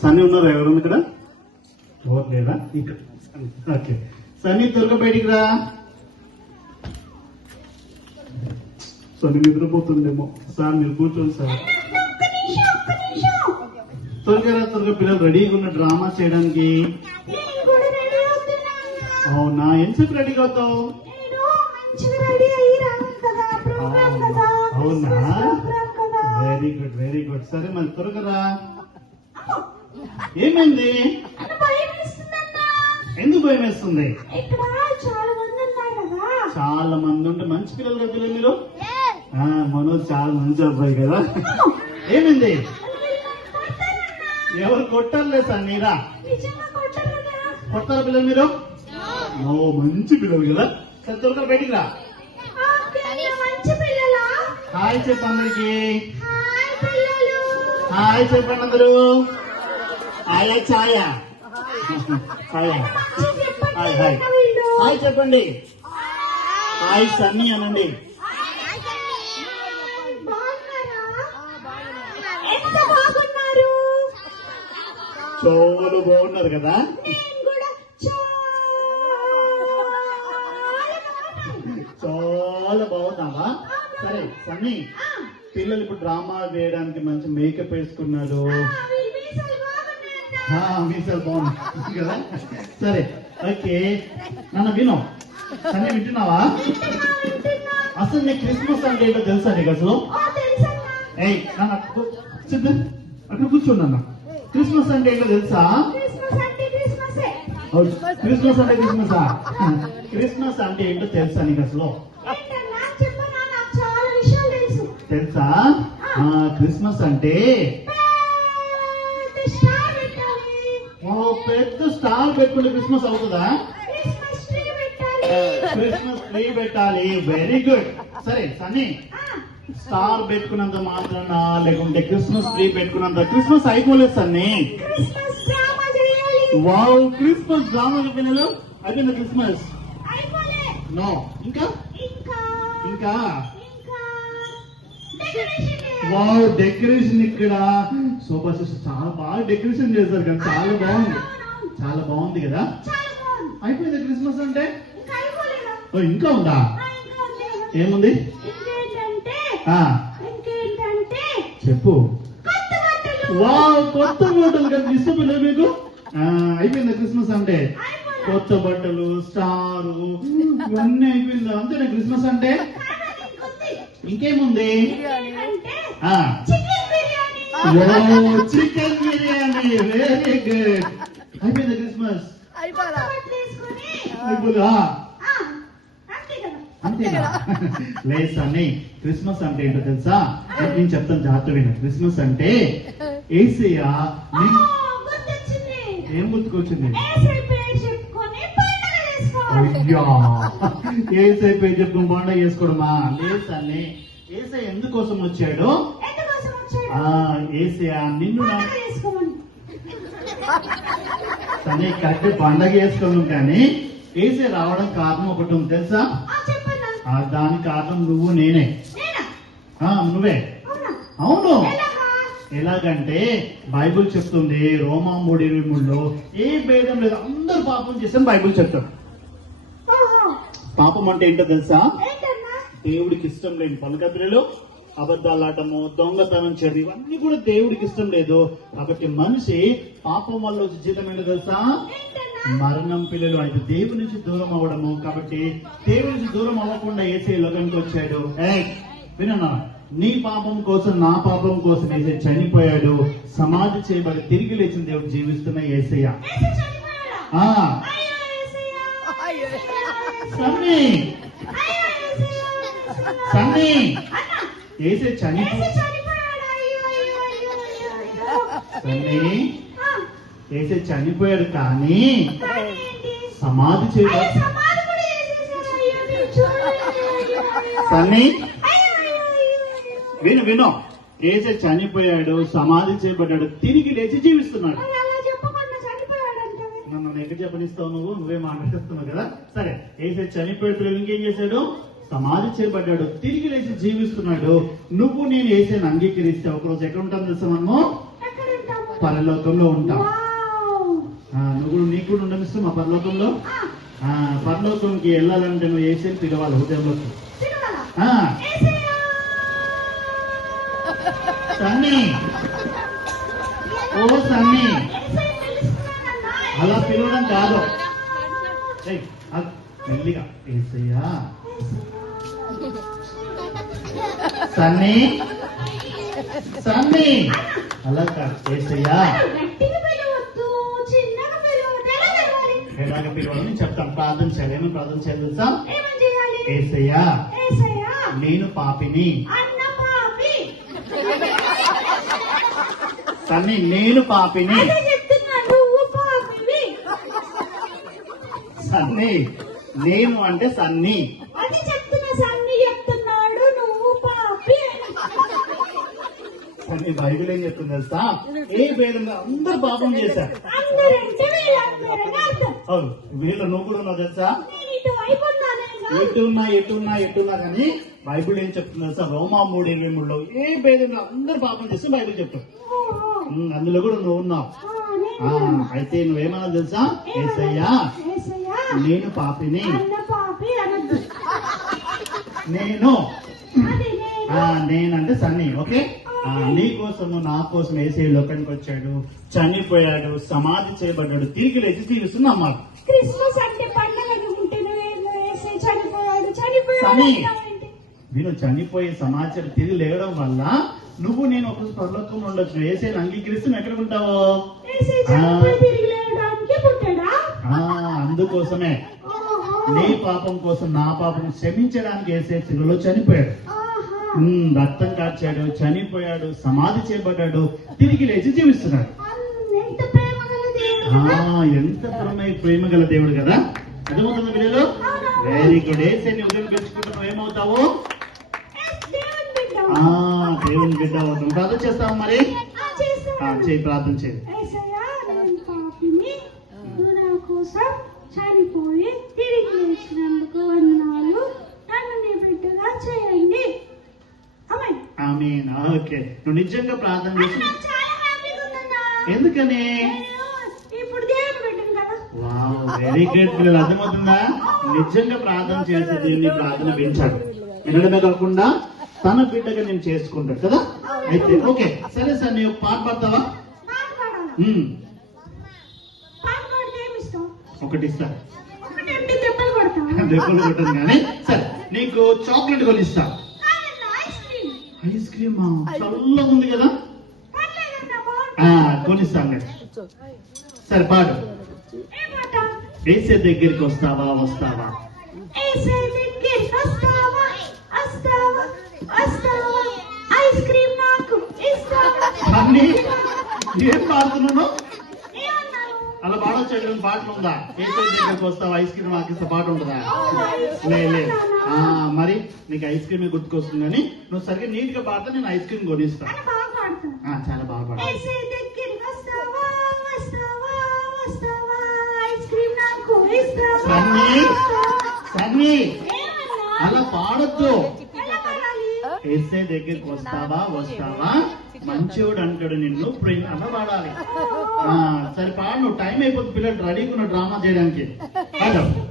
సన్నీ ఉన్నారు ఎవరు ఇక్కడ? ఓ లేదా? ఇక్కడ. ఓకే. సన్నీ త్వరగా బయటికి రా. సన్నీ నిద్రపోతుందేమో. సార్ మీరు కూర్చోండి సార్. త్వరగా రా త్వరగా పిల్లలు రెడీగా ఉన్న డ్రామా చేయడానికి. నేను కూడా రెడీ అవుతున్నా అవునా ఎంతసేపు రెడీగా అవుతావు అవునా? వెరీ గుడ్ వెరీ గుడ్ సరే మరి త్వరగా ఏమైంది? ఎందుకు భయం వేస్తుంది? చాలా మంది ఉంటే మంచి పిల్లలు కదా పిల్లలు మీరు? ఆ, మనోజ్ చాలా మంచి అబ్బాయి కదా. ఏమైంది? ఎవరు కొట్టాలే సార్ నిజంగా కొట్టరు పిల్లలు మీరు? ఓ మంచి పిల్లలు కదా. సరే త్వరగా బయటికి రా. హాయ్ చెప్పు అందరికి. హాయ్ పిల్లలు హాయ్ చెప్పండి అందరూ. హాయ్ ఛాయ. హాయ్. చెప్పండి హాయ్ హాయ్. హాయ్ చెప్పండి. హాయ్ సన్నీ అనండి. చోలు బాగున్నారు కదా? చాలా బాగున్నావా? సరే సన్నీ. పిల్లలు ఇప్పుడు డ్రామా వేయడానికి మంచి మేకప్ వేసుకున్నారు మీసాలు బాగున్నాయి. కదా? సరే ఓకే. నన్ను విను. సన్నీ వింటున్నావా? వింటున్నా, వింటున్నా. అసలు నీకు క్రిస్మస్ అంటే ఏంటో తెలుసా నీకు అసలు. ఏయ్ నన్ను అక్కడ కూర్చోండి క్రిస్మస్ అంటే ఏంటో తెలుసా? క్రిస్మస్ అంటే క్రిస్మసే. అవును. క్రిస్మస్ అంటే క్రిస్మసా? క్రిస్మస్ అంటే ఏంటో తెలుసా నీకు అసలు? తెలుసు. క్రిస్మస్ అంటే. ఓ పెద్ద స్టార్ పెట్టుకుంటే క్రిస్మస్ అవుతుందా? క్రిస్మస్ ట్రీ పెట్టాలి. Very good. సరే సన్నీ. స్టార్ పెట్టుకున్నంత మాత్రాన లేకుంటే క్రిస్మస్ ట్రీ పెట్టుకున్నంత క్రిస్మస్ అయిపోలేదు సన్నీ. వావ్ క్రిస్మస్ డ్రామా పిల్లలు అయిపోయింది క్రిస్మస్. నో. ఇంకా? ఇంకా? వావ్ డెకరేషన్ ఇక్కడ సూపర్ సిస్టర్ చాలా బాగా డెకరేషన్ చేశారు కదా చాలా బాగుంది. చాలా బాగుంది కదా. అయిపోయింది క్రిస్మస్ అంటే ఇంకా అయిపోలేదా? ఓ, ఇంకా ఉందా. ఏముంది చెప్పు కొత్త బట్టలు వావ్ కొత్త బట్టలు కదా ఇష్టపడలేదు మీకు అయిపోయిందా క్రిస్మస్ అంటే. కొత్త బట్టలు స్టారు ఇవన్నీ అయిపోయిందా అంతేనా క్రిస్మస్ అంటే. ఇంకేముంది? చికెన్ బిర్యానీ. వెరీ గుడ్ అయిపోయిందా క్రిస్మస్? అయిపోదా? అంతేనా? లేదు అని క్రిస్మస్ అంటే ఏంటో తెలుసా? నేను చెప్తాను జాగ్రత్త విను. క్రిస్మస్ అంటే ఏసయ్య ఏం గుర్తుకొచ్చింది? అయ్యా. ఏసై పేరు చెప్పుకుని పండుగ చేసుకోవడమా లేదు అని ఏసై ఎందుకోసం వచ్చాడు? ఏసయ్య నిన్ను తనే కరెక్ట్ పండగ చేసుకోను కానీ ఏసై రావడం కారణం ఒకటి ఉంది తెలుసా? దానికి కారణం నువ్వు నేనే. నువ్వే. అవునా? అవును. ఎలాగా? ఎలాగంటే బైబిల్ చెప్తుంది రోమా మూడు ఇరవై మూడులో ఏ భేదం లేదు అందరూ పాపం చేస్తాం బైబిల్ చెప్తాం పాపం అంటే ఏంటో తెలుసా? ఏంటన్నా? దేవుడికి ఇష్టం లేని పలుకత్రులు అబద్ధాలాటము దొంగతనం చదివి ఇవన్నీ కూడా దేవుడికి ఇష్టం లేదు. కాబట్టి మనిషి పాపం వల్ల వచ్చే జీతం ఏంటో తెలుసా? ఏంటన్నా? మరణం పిల్లలు అయితే దేవుడి నుంచి దూరం అవ్వడము. కాబట్టి దేవుడి నుంచి దూరం అవ్వకుండా ఏసే లోకానికి వచ్చాడు. ఏయ్, వినన్నా? నీ పాపం కోసం నా పాపం కోసం ఏసే చనిపోయాడు. సమాధి చేయబడి తిరిగి లేచిన దేవుడు జీవిస్తున్న ఏసయ్య. సన్నీ! సన్నీ! ఏసే చనిపో సన్నీ! ఏసే చనిపోయాడు కానీ సమాధి చేయాలి సన్నీ! విను విను. ఏసే చనిపోయాడు సమాధి చేయబడ్డాడు తిరిగి లేచి జీవిస్తున్నాడు. నన్ను ఎక్కడ చెప్పనిస్తావు నువ్వు నువ్వే మాట్లాడుతున్నావు కదా? సరే ఏసే చనిపోయాడు పిల్లలు ఇంకేం చేశాడు? సమాధి చేయబడ్డాడు తిరిగి లేచి జీవిస్తున్నాడు. నువ్వు నేను ఏసేని అంగీకరిస్తే ఒకరోజు ఎక్కడ ఉంటాం తెలుసా మనము? పరలోకంలో. ఆ, నువ్వు కూడా- నీకు కూడా ఉండమిస్తూ మా పరలోకంలో? పరలోకంకి వెళ్ళాలంటే నువ్వు ఏసీ పిలవాలి హృదయంలోకి. సన్నీ. ఓ సన్నీ. అలా పిలవడం కాదు. మెల్లిగా. ఏసయ్యా. సన్నీ సన్నీ. అలా కాదు. ఏసయ్యా. గట్టిగా ఎలాగ పిలవాలి? నేను చెప్తాను ప్రార్థన చేయాలి. ప్రార్థన చేయాలి తెలుసా? ఏసయ్యా. నేను పాపిని. సన్నీ నేను పాపిని అదే చెప్తున్నా నువ్వు పాపివి సన్నీ. నేను అంటే సన్నీ. అది చెప్తున్నా సన్ని చెప్తున్నాడు నువ్వు పాపి. అని. సన్నీ బైబిల్ ఏం చెప్తుంది తెలుసా? ఏ భేదంగా అందరు పాపం చేశారు. అవును వీళ్ళు నువ్వు కూడా ఉన్నావు తెలుసా? నేను ఇటు వైపు ఉన్నానేగా ఎటున్నా ఎటున్నా ఎటున్నా కానీ బైబిల్ ఏం చెప్తుంది తెలుసా? రోమా మూడు ఇరవై మూడులో ఏ భేదంగా అందరు పాపం చేస్తే బైబిల్ చెప్తాం అందులో కూడా నువ్వు ఉన్నావు. అయితే నువ్వేమన్నా తెలుసా? ఏసయ్యా. నేను పాపిని. నేను. నేను. నేనంటే సన్నీ ఓకే? నీ కోసము నా కోసం ఏసే లోకానికి వచ్చాడు చనిపోయాడు సమాధి చేయబడ్డాడు. తిరిగి లేచి తీరుస్తుంది అమ్మాడు. క్రిస్మస్ అంటే పండగ చనిపోయాడు. చనిపోయాడు? వీళ్ళు చనిపోయే సమాచారం తిరిగి లేవడం వల్ల నువ్వు నేను ఒక పర్లోకంలో ఉండొచ్చు. ఏసే అంగీకరిస్తూ ఎక్కడ ఉంటావు? ఓహో. నీ పాపం కోసం నా పాపం క్షమించడానికి ఏసే శిలువలో చనిపోయాడు. రక్తం కార్చాడు చనిపోయాడు సమాధి చేయబడ్డాడు తిరిగి లేచి జీవిస్తున్నాడు. ఎంత ప్రేమ ప్రేమ గల దేవుడు కదా. అర్థమవుతుంది పిల్లలు? వెరీ గుడ్ ఏసే నీ ఉదయం గెలుచుకుంటే నువ్వు ఏమవుతావు దేవుని బిడ్డ అవుతాం ప్రార్థన చేస్తావు మరి? చేయి ప్రార్థన చేయి యేసయ్యా, నేను పాపిని నువ్వు నా కోసం చనిపోయి తిరిగి లేచినందుకు వందనాలు. నన్ను నీ బిడ్డగా చేయండి. ఓకే. నువ్వు నిజంగా ప్రార్థన చేసి ఎందుకని? నేను ఇప్పుడు దేవుని బిడ్డను కదా. వావ్ వెరీ గ్రేట్ పిల్లలు అర్థమవుతుందా? నిజంగా ప్రార్థన చేసే దేవుని ప్రార్థన వింటాడు వినడమే కాకుండా తన బిడ్డగా నేను చేసుకుంటాడు కదా? అయితే ఓకే. సరే సార్ నీవు పాట పాడతావా పాట పాడాలి ఉమ్, పాట పాడితే ఏమి ఇష్టం ఒకటి ఇస్తా ఒకటి అంటే దెబ్బలు కొట్టను కానీ సరే నీకు చాక్లెట్ కొనిస్తా. కాదన్నా, ఐస్ క్రీమ్. Ice cream? చల్లగా ఉంది కదా? బాగుంటుంది. కొనిస్తాను సరే పాడు. ఏ పాట వేసే దగ్గరికి వస్తావా వస్తావా? ఏసే దగ్గరికి వస్తావా వస్తావా వస్తావా ఐస్ క్రీమ్ నాకు ఇస్తావా అన్ని ఏం పాడుతున్నాను ఏమన్నావు పాటలు ఉందా? దగ్గరికి వస్తావా? ఐస్ క్రీమ్ పాట ఉంటుందా? మరి నీకు ఐస్ క్రీమ్ గుర్తుకొస్తుంది కానీ నువ్వు సరిగ్గా నీట్గా పాడితే నేను ఐస్ క్రీమ్ కొనిస్తా. చాలా బాగా ఇస్తావా? సన్నీ? సన్నీ. అలా పాడొద్దు. ఏసే దగ్గరికి వస్తావా? వస్తావా? మంచివాడు అంటాడు నిన్ను ప్రేమ ఆ, సరే పాడు నువ్వు టైం అయిపోతుంది పిల్లలు రెడీగా ఉన్న డ్రామా చేయడానికి.